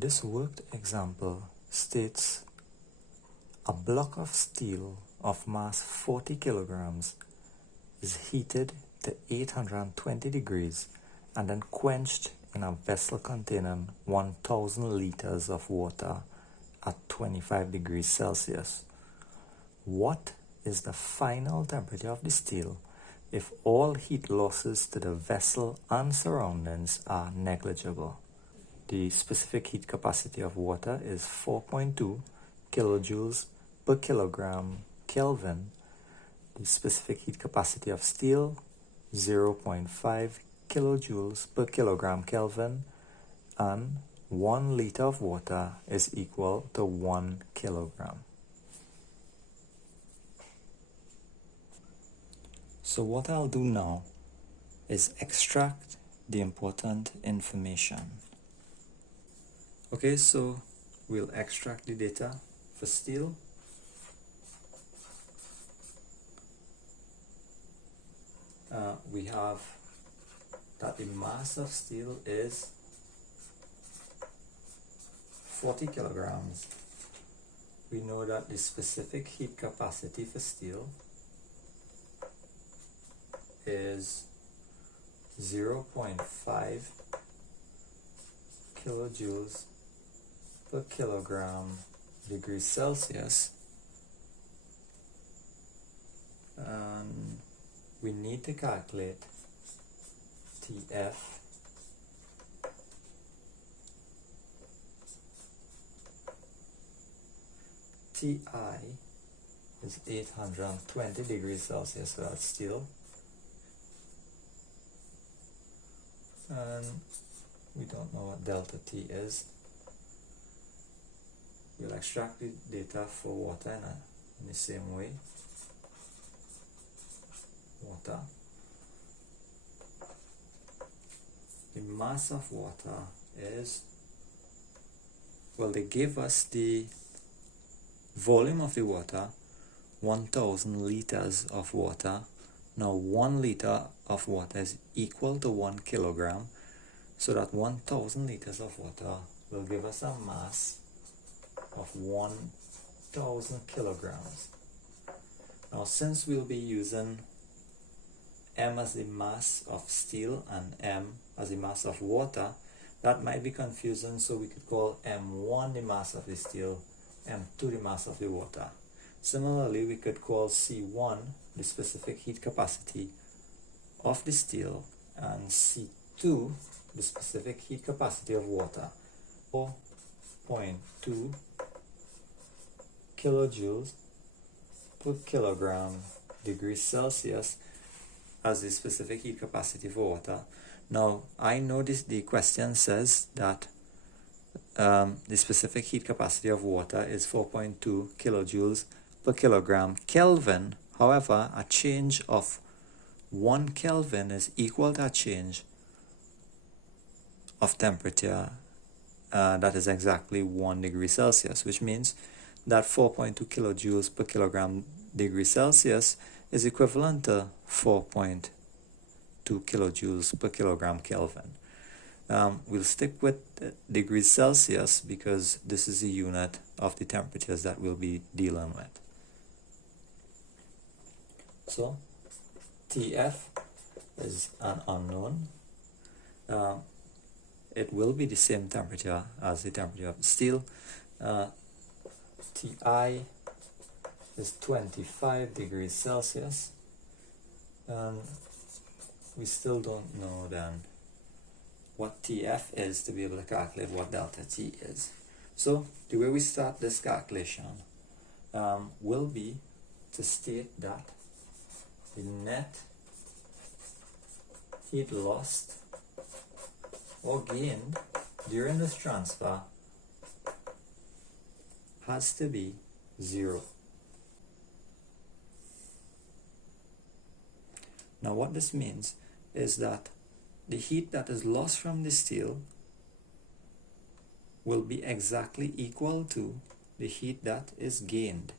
This worked example states a block of steel of mass 40 kilograms is heated to 820 degrees and then quenched in a vessel containing 1000 liters of water at 25 degrees Celsius. What is the final temperature of the steel if all heat losses to the vessel and surroundings are negligible? The specific heat capacity of water is 4.2 kilojoules per kilogram Kelvin. The specific heat capacity of steel, 0.5 kilojoules per kilogram Kelvin, and 1 liter of water is equal to 1 kilogram. So what I'll do now is extract the important information. Okay, so we'll extract the data for steel. We have that the mass of steel is 40 kilograms. We know that the specific heat capacity for steel is 0.5 kilojoules per kilogram degrees Celsius, and we need to calculate TF TI is 820 degrees Celsius for that steel, and we don't know what delta T is. We'll extract the data for water in the same way. Water. The mass of water is, well, they gave us the volume of the water, 1000 liters of water. Now 1 liter of water is equal to 1 kilogram, so that 1000 liters of water will give us a mass of 1000 kilograms. Now since we'll be using M as the mass of steel and M as the mass of water, that might be confusing, so we could call M1 the mass of the steel, M2 the mass of the water. Similarly, we could call C1 the specific heat capacity of the steel, and C2 the specific heat capacity of water. 4.2 kilojoules per kilogram degrees Celsius as the specific heat capacity for water. Now I know the question says that the specific heat capacity of water is 4.2 kilojoules per kilogram Kelvin. However, a change of 1 Kelvin is equal to a change of temperature that is exactly 1 degree Celsius, which means that 4.2 kilojoules per kilogram degree Celsius is equivalent to 4.2 kilojoules per kilogram Kelvin. We'll stick with degrees Celsius because this is the unit of the temperatures that we'll be dealing with. So TF is an unknown. It will be the same temperature as the temperature of steel. TI is 25 degrees Celsius, and we still don't know then what TF is to be able to calculate what delta T is. So the way we start this calculation will be to state that the net heat lost or gained during this transfer has to be 0. Now what this means is that the heat that is lost from the steel will be exactly equal to the heat that is gained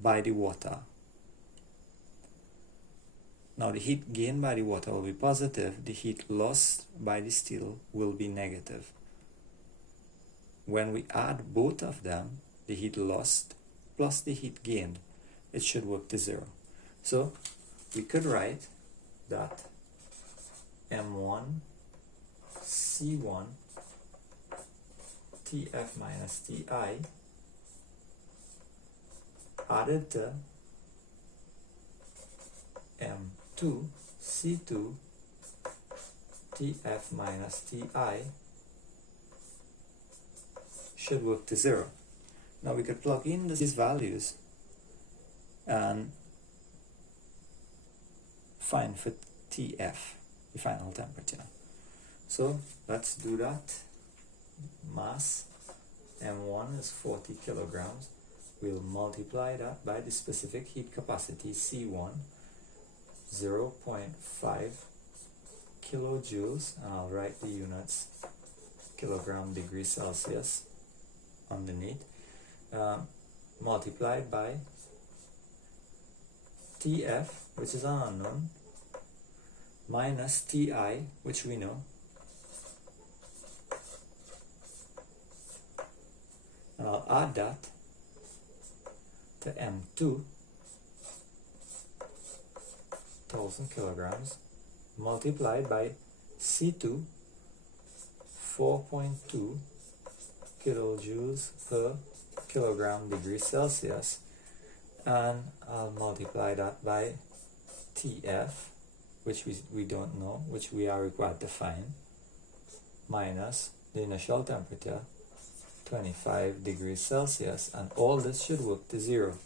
by the water. Now the heat gained by the water will be positive, the heat lost by the steel will be negative. when we add both of them, the heat lost plus the heat gained, it should work to 0. So we could write that M1 C1 Tf minus Ti added to M2 C2 Tf minus Ti should work to 0. Now we could plug in these values and find for Tf, the final temperature. So let's do that. Mass M1 is 40 kilograms. We'll multiply that by the specific heat capacity C1, 0.5 kilojoules, and I'll write the units kilogram degree Celsius underneath, multiplied by Tf, which is an unknown, minus Ti, which we know, and I'll add that to M2, 1000 kilograms, multiplied by C2, 4.2 kilojoules per kilogram degree Celsius, and I'll multiply that by Tf, which we don't know, which we are required to find, minus the initial temperature, 25 degrees Celsius, and all this should work to 0.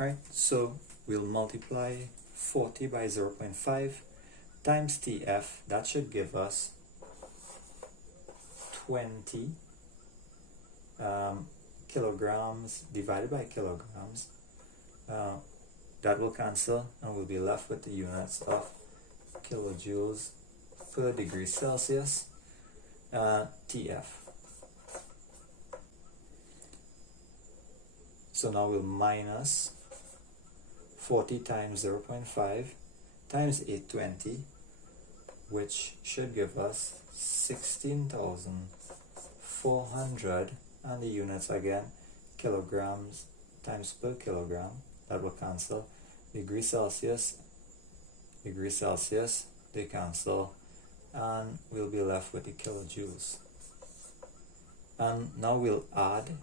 Alright, so we'll multiply 40 by 0.5 times Tf. That should give us 20 kilograms divided by kilograms. That will cancel, and we'll be left with the units of kilojoules per degree Celsius, Tf. So now we'll minus 40 times 0.5 times 820, which should give us 16,400, and the units again, kilograms times per kilogram. That will cancel. Degree Celsius, they cancel, and we'll be left with the kilojoules. And now we'll add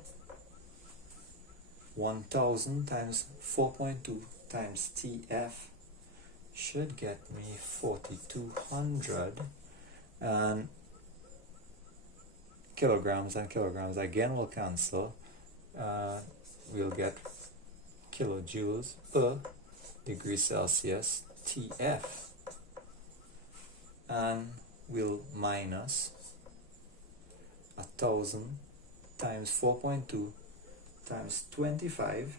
1000 times 4.2 times Tf should get me 4200, and kilograms and kilograms again will cancel. We'll get kilojoules per degree Celsius Tf, and we'll minus 1000 times 4.2 times 25,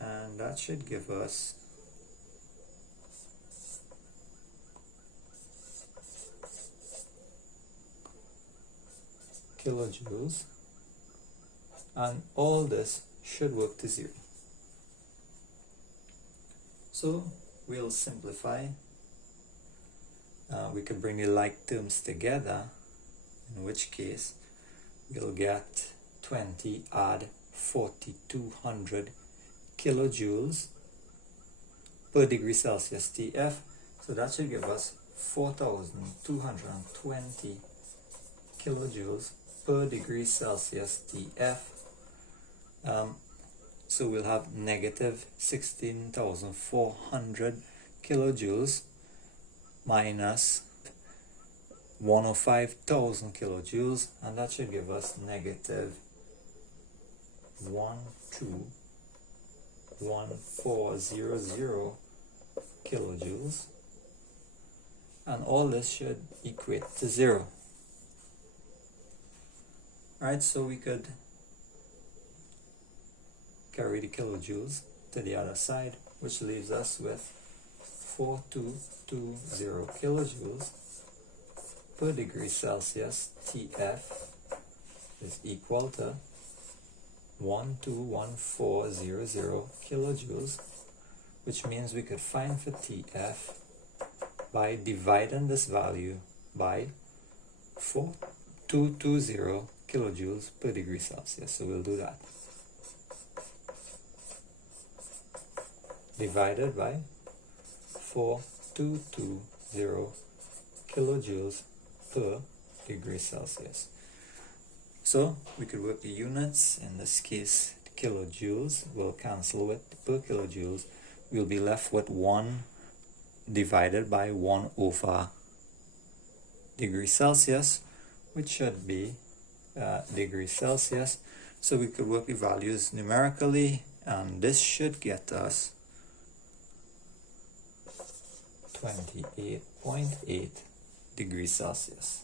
and that should give us kilojoules, and all this should work to 0. So we'll simplify. We could bring the like terms together, in which case we'll get 20 add 4200 kilojoules per degree Celsius Tf. So that should give us 4220 kilojoules per degree Celsius Tf. So we'll have negative 16,400 kilojoules minus 105,000 kilojoules, and that should give us negative 121400 kilojoules, and all this should equate to 0. Right, so we could carry the kilojoules to the other side, which leaves us with 4220 kilojoules per degree Celsius Tf is equal to 121400 kilojoules, which means we could find for Tf by dividing this value by 220 kilojoules per degree Celsius. So we'll do that. Divided by 4220 kilojoules per degree Celsius. So we could work the units. In this case, kilojoules will cancel with per kilojoules. We'll be left with 1 divided by 1 over degree Celsius, which should be degree Celsius. So we could work the values numerically, and this should get us 28.8 degrees Celsius.